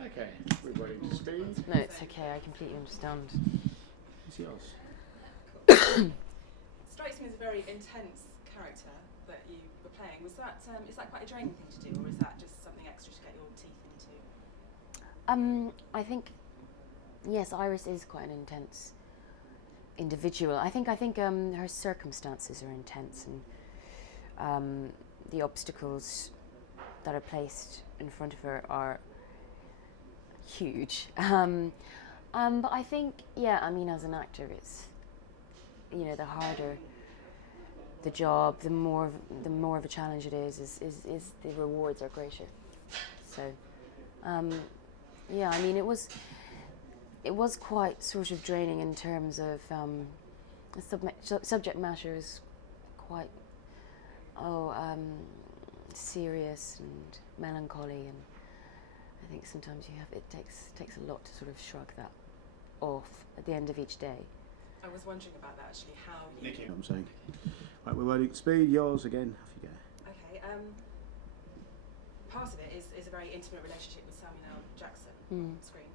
Okay, everybody to speed. No, it's okay. I completely understand. It's yours. Strikes me as a very intense character that you were playing. Was that is that quite a draining thing to do, or is that just something extra to get your teeth into? I think yes, Iris is quite an intense individual. I think her circumstances are intense, and the obstacles that are placed in front of her are huge. But I think, yeah, I mean, as an actor, it's, you know, the harder the job, the more of a challenge it is the rewards are greater. So, yeah, I mean, it was quite sort of draining in terms of the subject matter is quite serious and melancholy, and I think sometimes it takes a lot to sort of shrug that off at the end of each day. I was wondering about that actually, how you... Nicky. I'm saying. Right, we're ready to speed. Yours again. Off you go. Okay, part of it is a very intimate relationship with Samuel L. Jackson on screen.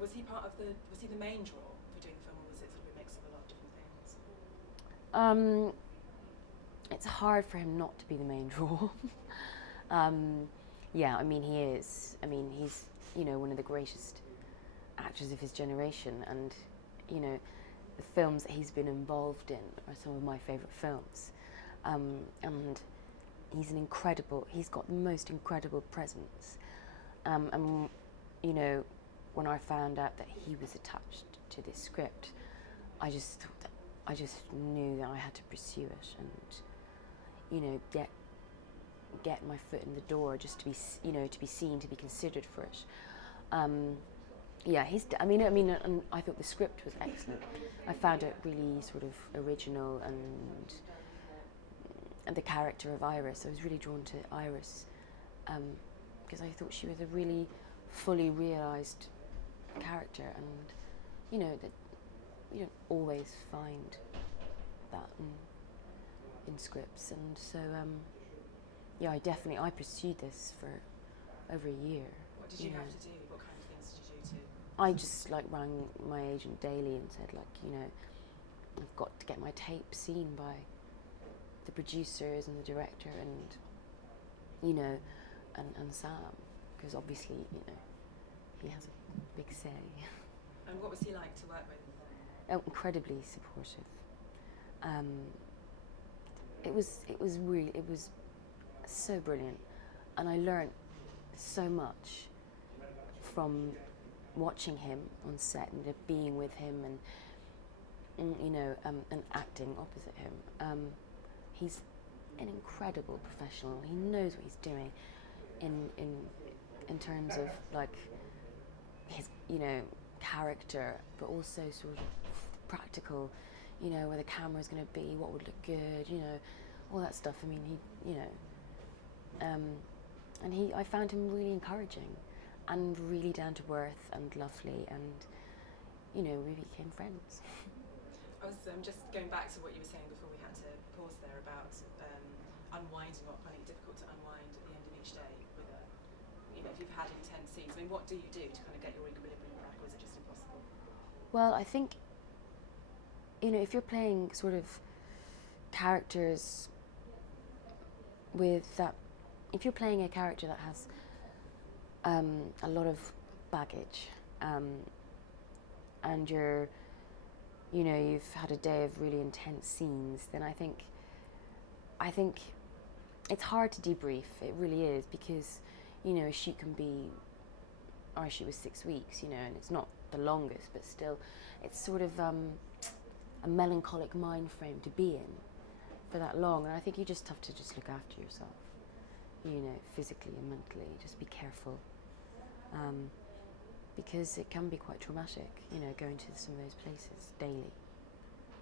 Was he the main draw for doing the film, or was it sort of a mix of a lot of different things? It's hard for him not to be the main draw. Yeah, I mean, he is. I mean, he's, you know, one of the greatest actors of his generation, and, you know, the films that he's been involved in are some of my favourite films. And he's got the most incredible presence. And, you know, when I found out that he was attached to this script, I just knew that I had to pursue it and, you know, get my foot in the door, just to be, you know, to be seen, to be considered for it. Yeah, and I thought the script was excellent. I found it really sort of original, and the character of Iris, I was really drawn to Iris, because I thought she was a really fully realised character, and, you know, that you don't always find that in scripts, and so yeah, I pursued this for over a year. What did you have to do? What kind of things did you do to... I just rang my agent daily and said, you know, I've got to get my tape seen by the producers and the director and, you know, and Sam, because obviously, you know, he has a big say. And what was he like to work with? Oh, incredibly supportive. It was so brilliant, and I learnt so much from watching him on set and being with him and you know, and acting opposite him. He's an incredible professional. He knows what he's doing in terms of like his, you know, character, but also sort of practical, you know, where the camera's going to be, what would look good, you know, all that stuff. I mean, he, you know, and I found him really encouraging and really down to earth and lovely, and, you know, we became friends. I was just going back to what you were saying before we had to pause there about unwinding, or finding it difficult to unwind at the end of each day with a, you know, if you've had intense scenes. I mean, what do you do to kind of get your equilibrium back, or is it just impossible? Well, I think, you know, if you're playing sort of characters with that, if you're playing a character that has a lot of baggage, and you're, you know, you've had a day of really intense scenes, then I think it's hard to debrief. It really is, because, you know, a shoot can be, our shoot was 6 weeks, you know, and it's not the longest, but still, it's sort of a melancholic mind frame to be in for that long, and I think you just have to just look after yourself, you know, physically and mentally. Just be careful, because it can be quite traumatic, you know, going to some of those places daily.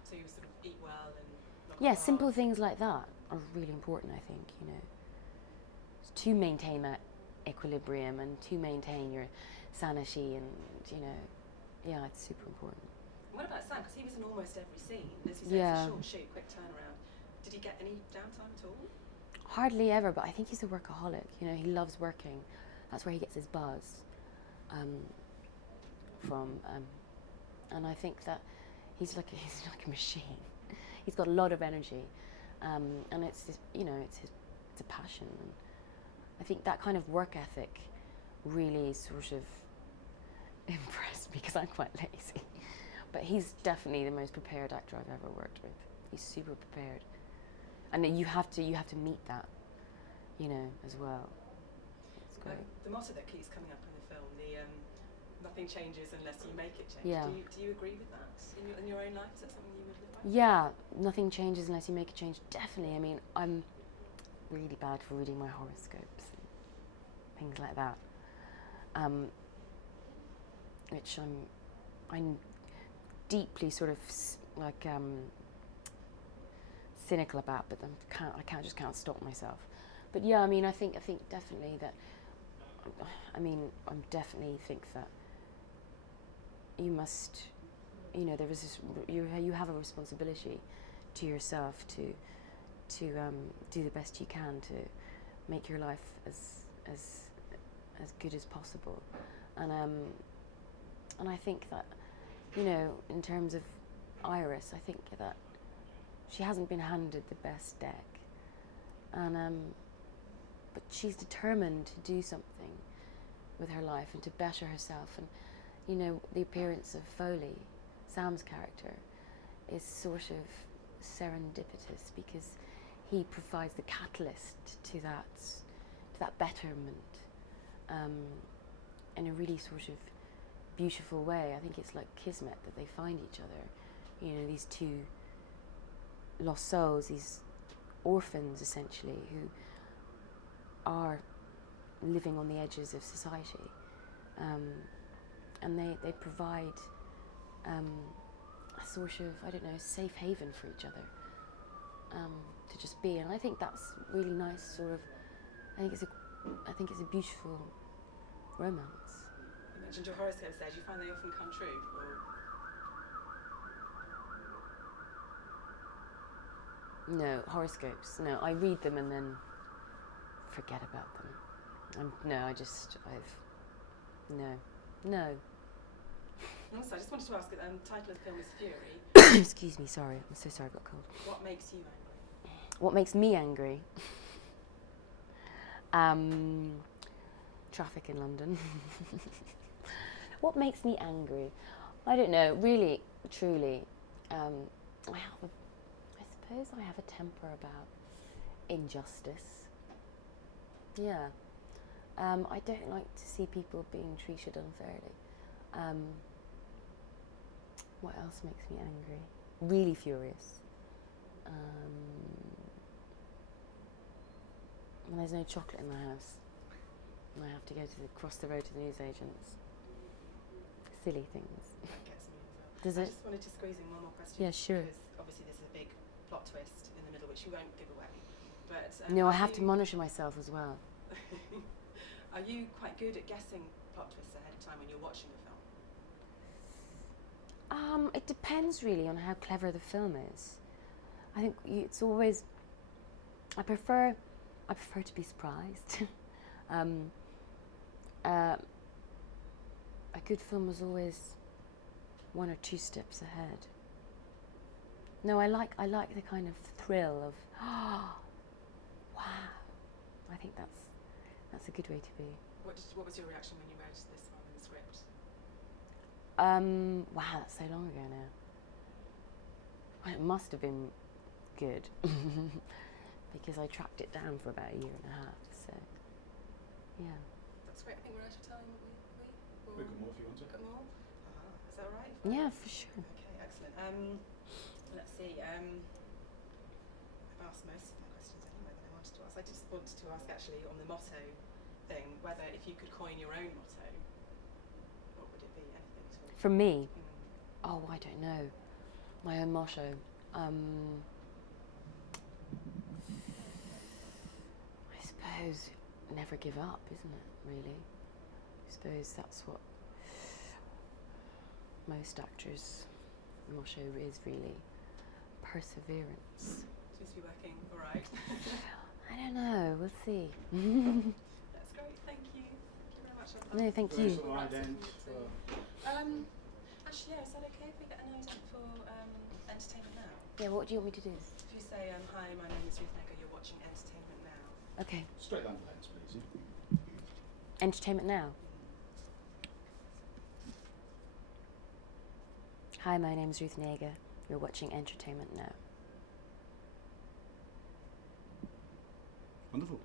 So you sort of eat well and... Yeah, simple things like that are really important, I think, you know, to maintain that equilibrium and to maintain your sanity, and, you know, yeah, it's super important. What about Sam? Because he was in almost every scene. As you say, it's a short shoot, quick turnaround. Did he get any downtime at all? Hardly ever, but I think he's a workaholic. You know, he loves working. That's where he gets his buzz. And I think that he's like a machine. He's got a lot of energy, and it's it's a passion. And I think that kind of work ethic really sort of impressed me because I'm quite lazy. But he's definitely the most prepared actor I've ever worked with. He's super prepared, and you have to meet that, as well. It's great. The motto that keeps coming up in the film, nothing changes unless you make it change. Yeah. Do you agree with that in your own life? Is that something you would live by? Yeah, nothing changes unless you make a change. Definitely. I mean, I'm really bad for reading my horoscopes and things like that, which I'm deeply sort of cynical about, but I can't stop myself. But yeah, I mean, I think definitely that. I definitely think that you must, there is this, you have a responsibility to yourself to do the best you can to make your life as good as possible, and I think that, in terms of Iris, I think that she hasn't been handed the best deck, and but she's determined to do something with her life and to better herself. And the appearance of Foley, Sam's character, is sort of serendipitous because he provides the catalyst to that betterment, in a really sort of beautiful way. I think it's like kismet that they find each other. These two lost souls, these orphans essentially, who are living on the edges of society, and they provide a sort of, I don't know, safe haven for each other, to just be. And I think that's really nice. Sort of, I think it's a beautiful romance. You mentioned your horoscopes there. Do you find they often come true? Or? No, horoscopes. No, I read them and then forget about them. No. Also, I just wanted to ask, the title of the film is Fury. Excuse me, sorry. I'm so sorry, I've got a cold. What makes you angry? What makes me angry? Traffic in London. What makes me angry? I don't know, really, truly. I suppose I have a temper about injustice. Yeah. I don't like to see people being treated unfairly. What else makes me angry? Really furious. When there's no chocolate in the house and I have to go across the road to the newsagents. Silly things. That gets me as well. Does I it? just wanted to squeeze in one more question. Yeah, sure. Because obviously there's a big plot twist in the middle which you won't give away. But No, I have to monitor myself as well. Are you quite good at guessing plot twists ahead of time when you're watching a film? It depends really on how clever the film is. I think it's always. I prefer to be surprised. A good film is always one or two steps ahead. No, I like the kind of thrill of wow. I think that's a good way to be. What was your reaction when you read this one in the script? Wow, that's so long ago now. Well, it must have been good because I tracked it down for about a year and a half. So, yeah. That's great. I think we're out of time. We've got more if you want to. Got more? Is that all right? Yeah, for sure. Okay, excellent. Let's see. I've asked most of my questions anyway that I wanted to ask. I just wanted to ask actually on the motto thing, whether if you could coin your own motto, what would it be? Anything at all? For me, oh, I don't know. My own motto. I suppose never give up, isn't it, really? I suppose that's what most actors' motto is, really. Perseverance. Seems to be working all right. I don't know, we'll see. That's great, thank you. Thank you very much. talk about? No, thank That's you. all right, Ent. Actually, yeah, is that okay if we get an ident for Entertainment Now? Yeah, what do you want me to do? If you say, hi, my name is Ruth Negga, you're watching Entertainment Now. Okay. Straight down the lens, please. Entertainment Now. Hi, my name's Ruth Negga. You're watching Entertainment Now. Wonderful.